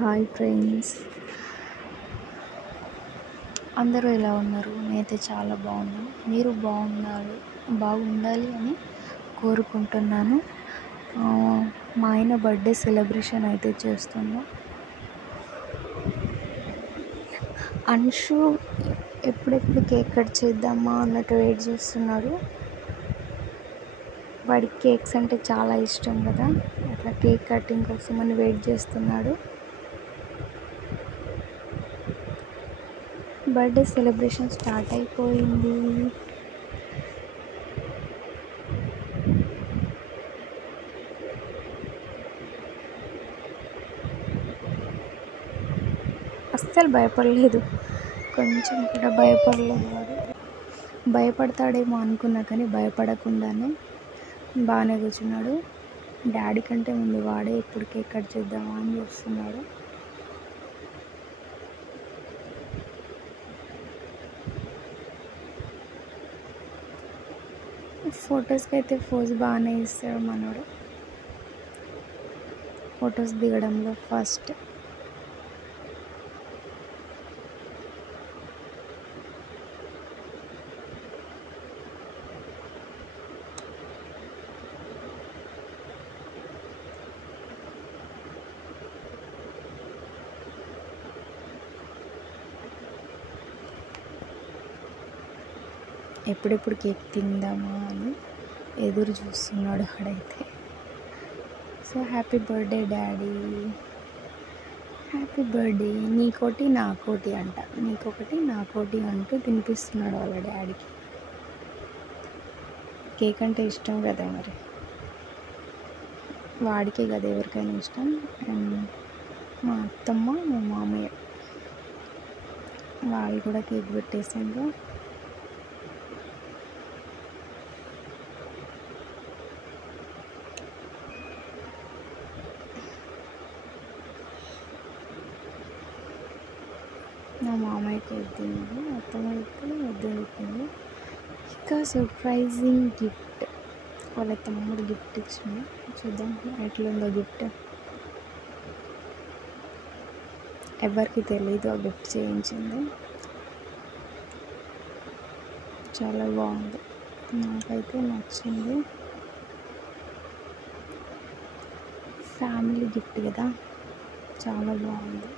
Hi friends, అందరూ ఎలా ఉన్నారు? నేనైతే చాలా బాగున్నాను. మీరు బాగుండాలి అని కోరుకుంటున్నాను. మా ఆయన బర్త్డే సెలబ్రేషన్ అయితే చేస్తున్నాం. అంశు ఎప్పుడెప్పుడు కేక్ కట్ చేద్దామా అన్నట్టు వెయిట్ చేస్తున్నాడు. వాడికి కేక్స్ అంటే చాలా ఇష్టం కదా, అట్లా కేక్ కటింగ్ కోసం అని వెయిట్ చేస్తున్నాడు. బర్త్డే సెలబ్రేషన్ స్టార్ట్ అయిపోయింది. అస్సలు భయపడలేదు, కొంచెం కూడా భయపడలేదు. వాడు భయపడతాడేమో అనుకున్నా కానీ భయపడకుండానే బాగానే కూర్చున్నాడు. డాడీ కంటే ముందు వాడే ఎప్పుడు కేక్ కట్ చేద్దామా అని చూస్తున్నాడు. ఫొటోస్కి అయితే ఫోజ్ బాగానే ఇస్తాడు మనోడు. ఫొటోస్ దిగడంలో ఫస్ట్. ఎప్పుడెప్పుడు కేక్ తిందామా అని ఎదురు చూస్తున్నాడు ఆడైతే. So happy birthday daddy, happy birthday, నీకోటి నాకోటి అంట, నీకొకటి నాకోటి అంటూ తినిపిస్తున్నాడు వాళ్ళ డాడీకి. కేక్ అంటే ఇష్టం కదా మరి, వాడికే కదా ఎవరికైనా ఇష్టం. అండ్ మా అత్తమ్మ మా మామయ్య వాళ్ళు కూడా కేక్ పెట్టేసిండ్రు. నా మామయ్యకి వద్దు, అత్తమ్మకి వద్దు చెప్పింది. ఇంకా సర్ప్రైజింగ్ గిఫ్ట్ వాళ్ళ తమ్ముడు గిఫ్ట్ ఇచ్చింది. చూద్దాం ఎట్లుందో గిఫ్ట్. ఎవరికి తెలీదు ఆ గిఫ్ట్ చేయించింది. చాలా బాగుంది, నాకైతే నచ్చింది. ఫ్యామిలీ గిఫ్ట్ కదా, చాలా బాగుంది.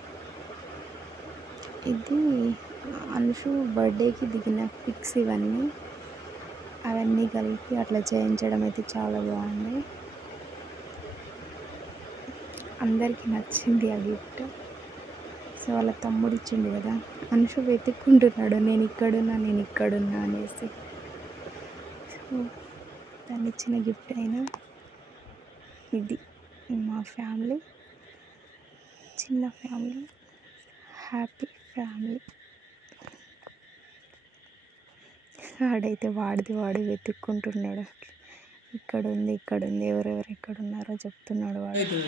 ఇది అనుషు బర్త్డేకి దిగిన పిక్స్ అవన్నీ కలిపి అట్లా చేయించడం అయితే చాలా బాగుంది. అందరికీ నచ్చింది ఆ గిఫ్ట్. సో వాళ్ళ తమ్ముడు ఇచ్చిండు కదా, అనుషు వెతుక్కుంటున్నాడు నేను ఇక్కడున్నా అనేసి. సో తను ఇచ్చిన గిఫ్ట్ అయినా ఇది. మా ఫ్యామిలీ చిన్న ఫ్యామిలీ, హ్యాపీ ఫ్యామిలీ. ఆడైతే వాడు వెతుక్కుంటున్నాడు. ఇక్కడ ఉంది ఎవరెవరు ఎక్కడున్నారో చెప్తున్నాడు వాడు.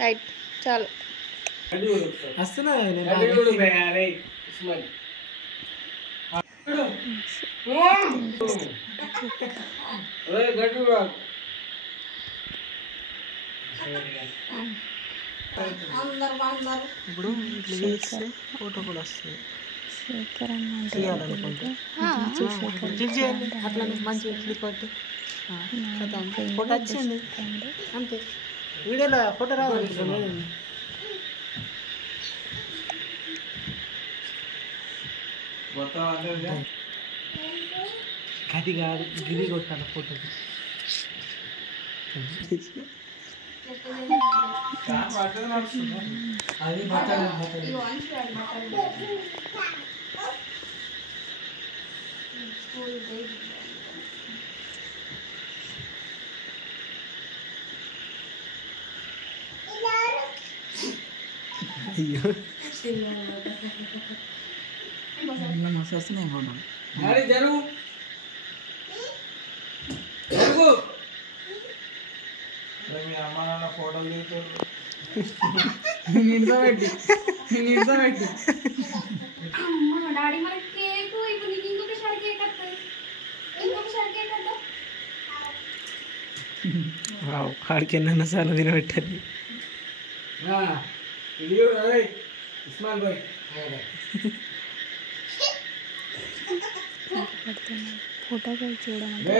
రైట్ చాలు ఇప్పుడు ఫోటో కూడా వస్తుంది. శేఖర్ అంటే అట్లా మంచి క్లిక్ పట్టి ఫోటో వచ్చింది అంతే. వీడియోలో ఫోటో రావాలి. అది కాదు, గిరి కొట్టాను ఫోటోకి. అది అయ్యో మస్తు వస్తున్నాయి ఫోటో. జరుగు మీ అమ్మ నాన్న ఫోటోలు దిగుతారు. డాడీ మనకి ఆడికి ఎన్నైనా సార్లు తినబెట్టాలి. ఇస్మాయిల్ బాయ్ ఫోటో కూడా చూడమంటే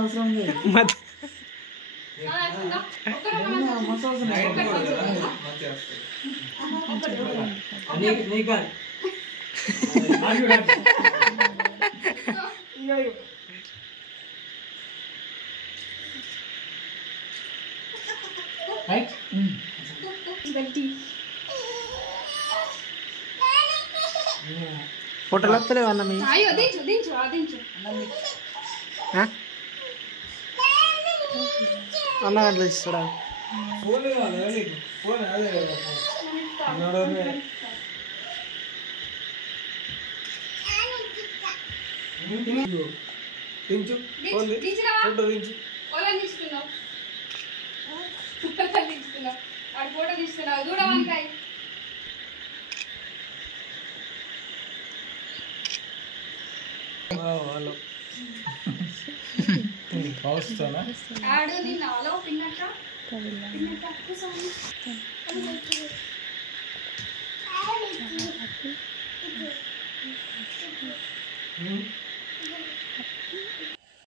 అవసరం లేదు. ఫోటోలు వస్తలేవు అన్న మీ అన్న అట్లా ఇస్తాడా?